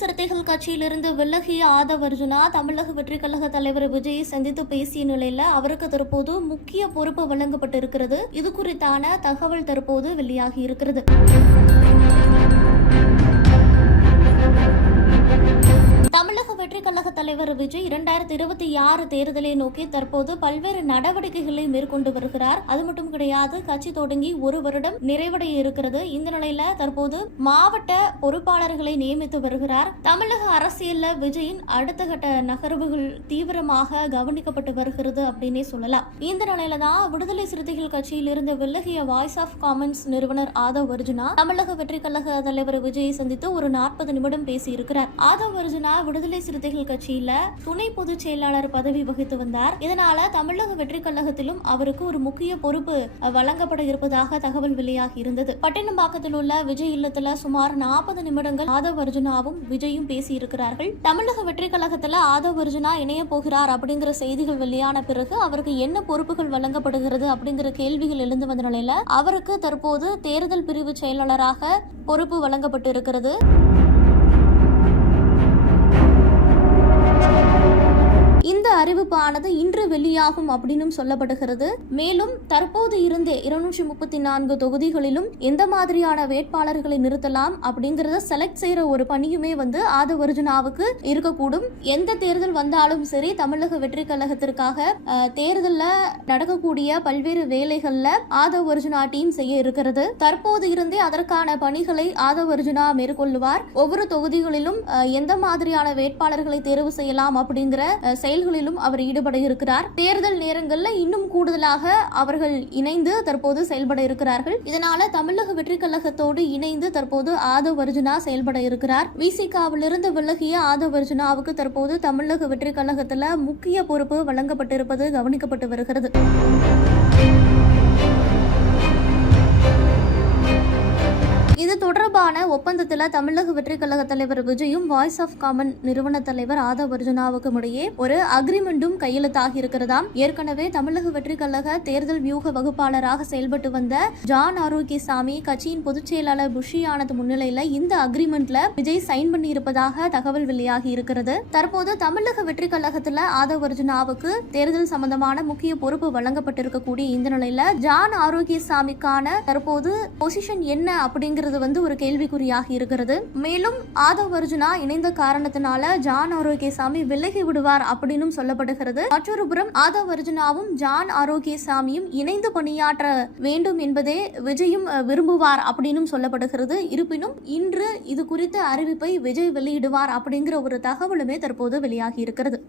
சிறுத்தைகள் கட்சியிலிருந்து விலகிய ஆதவ் அர்ஜுனா தமிழக வெற்றிக் கழக தலைவர் விஜயை சந்தித்து பேசிய நிலையில அவருக்கு தற்போது முக்கிய பொறுப்பு வழங்கப்பட்டிருக்கிறது. இது குறித்தான தகவல் தற்போது வெளியாகி இருக்கிறது. தமிழக வெற்றிக் கழக தலைவர் விஜய் 2026 தேர்தலை நோக்கி தற்போது பல்வேறு நடவடிக்கைகளை மேற்கொண்டு வருகிறார். அது மட்டும் கிடையாது, கட்சி தொடங்கி 1 வருடம் நிறைவடைய இருக்கிறது. இந்த நிலையில தற்போது மாவட்ட பொறுப்பாளர்களை நியமித்து வருகிறார். தமிழக அரசியல்ல விஜயின் அடுத்த கட்ட நகர்வுகள் தீவிரமாக கவனிக்கப்பட்டு வருகிறது அப்படின்னே சொல்லலாம். இந்த நிலையில தான் விடுதலை சிறுத்தைகள் கட்சியிலிருந்து விலகிய வாய்ஸ் ஆஃப் காமன்ஸ் நிறுவனர் ஆதவ் அர்ஜுனா தமிழக வெற்றிக் கழக தலைவர் விஜயை சந்தித்து ஒரு 40 நிமிடம் பேசியிருக்கிறார். ஆதவ் அர்ஜுனா விடுதலை சிறுத்தைகள் கட்சியில துணை பொதுச் செயலாளர் பதவி வகித்து வந்தார். இதனால தமிழக வெற்றிக் கழகத்திலும் அவருக்கு ஒரு முக்கிய பொறுப்பு வழங்கப்பட இருப்பதாக தகவல் வெளியாகி இருந்தது. பட்டினம்பாக்கத்தில் உள்ள விஜய் இல்லத்துல சுமார் 40 நிமிடங்கள் ஆதவ் அர்ஜுனாவும் விஜயும் பேசியிருக்கிறார்கள். தமிழக வெற்றிக் கழகத்துல ஆதவ் அர்ஜுனா இணைய போகிறார் அப்படிங்கிற செய்திகள் வெளியான பிறகு அவருக்கு என்ன பொறுப்புகள் வழங்கப்படுகிறது அப்படிங்கிற கேள்விகள் எழுந்து வந்த நிலையில அவருக்கு தற்போது தேர்தல் பிரிவு செயலாளராக பொறுப்பு வழங்கப்பட்டு இருக்கிறது. இந்த அறிவிப்பானது இன்று வெளியாகும் அப்படின்னு சொல்லப்படுகிறது. மேலும் தற்போது இருந்தே 234 தொகுதிகளிலும் எந்த மாதிரியான வேட்பாளர்களை நிறுத்தலாம் அப்படிங்கறத செலக்ட் செய்யற ஒரு பணியுமே ஆதவ் அர்ஜுனாவுக்கு இருக்கக்கூடும். எந்த தேர்தல் வந்தாலும் சரி, தமிழக வெற்றி கழகத்திற்காக தேர்தல்ல நடக்கக்கூடிய பல்வேறு வேலைகள்ல ஆதவ் அர்ஜுனா டீம் செய்ய இருக்கிறது. தற்போது இருந்தே அதற்கான பணிகளை ஆதவ் அர்ஜுனா மேற்கொள்ளுவார். ஒவ்வொரு தொகுதிகளிலும் எந்த மாதிரியான வேட்பாளர்களை தேர்வு செய்யலாம் அப்படிங்கிற செயல்களிலும் அவர் ஈடுபட இருக்கிறார். தேர்தல் நேரங்களில் இன்னும் கூடுதலாக அவர்கள் இணைந்து தற்போது செயல்பட இருக்கிறார்கள். இதனால தமிழக வெற்றிக் கழகத்தோடு இணைந்து தற்போது ஆதவ் அர்ஜுனா செயல்பட இருக்கிறார். விசிகாவிலிருந்து விலகிய ஆதவ் அர்ஜுனாவுக்கு தற்போது தமிழக வெற்றிக் கழகத்தில் முக்கிய பொறுப்பு வழங்கப்பட்டிருப்பது கவனிக்கப்பட்டு வருகிறது. இது தொடர்பான ஒப்பந்தத்தில் தமிழக வெற்றிக் கழக தலைவர் விஜயும் வாய்ஸ் ஆஃப் காமன் நிறுவன தலைவர் ஆதவ் அர்ஜுனாவுக்கும் இடையே ஒரு அக்ரிமெண்டும் கையெழுத்தாகி இருக்கிறதாம். ஏற்கனவே தமிழக வெற்றிக் கழக தேர்தல் வியூக வகுப்பாளராக செயல்பட்டு வந்த ஜான் ஆரோக்கியசாமி கட்சியின் பொதுச் செயலாளர் புஷி ஆனந்த் முன்னிலையில இந்த அக்ரிமெண்ட்ல விஜய் சைன் பண்ணி இருப்பதாக தகவல் வெளியாகி இருக்கிறது. தற்போது தமிழக வெற்றிக் கழகத்துல ஆதவ் அர்ஜுனாவுக்கு தேர்தல் சம்பந்தமான முக்கிய பொறுப்பு வழங்கப்பட்டிருக்கக்கூடிய இந்த நிலையில ஜான் ஆரோக்கியசாமிக்கான தற்போது பொசிஷன் என்ன அப்படிங்கிறது ஒரு கேள்விக்குறியாகி இருக்கிறது. மேலும் ஆதவ் அர்ஜுனா இணைந்த காரணத்தினால ஜான் ஆரோக்கியசாமி விலகி விடுவார் அப்படின்னு சொல்லப்படுகிறது. மற்றொரு புறம் ஆதவ் அர்ஜுனாவும் ஜான் ஆரோக்கியசாமியும் இணைந்து பணியாற்ற வேண்டும் என்பதே விஜயும் விரும்புவார் அப்படின்னு சொல்லப்படுகிறது. இருப்பினும் இன்று இது குறித்த அறிவிப்பை விஜய் வெளியிடுவார் அப்படிங்கிற ஒரு தகவலுமே தற்போது வெளியாகி இருக்கிறது.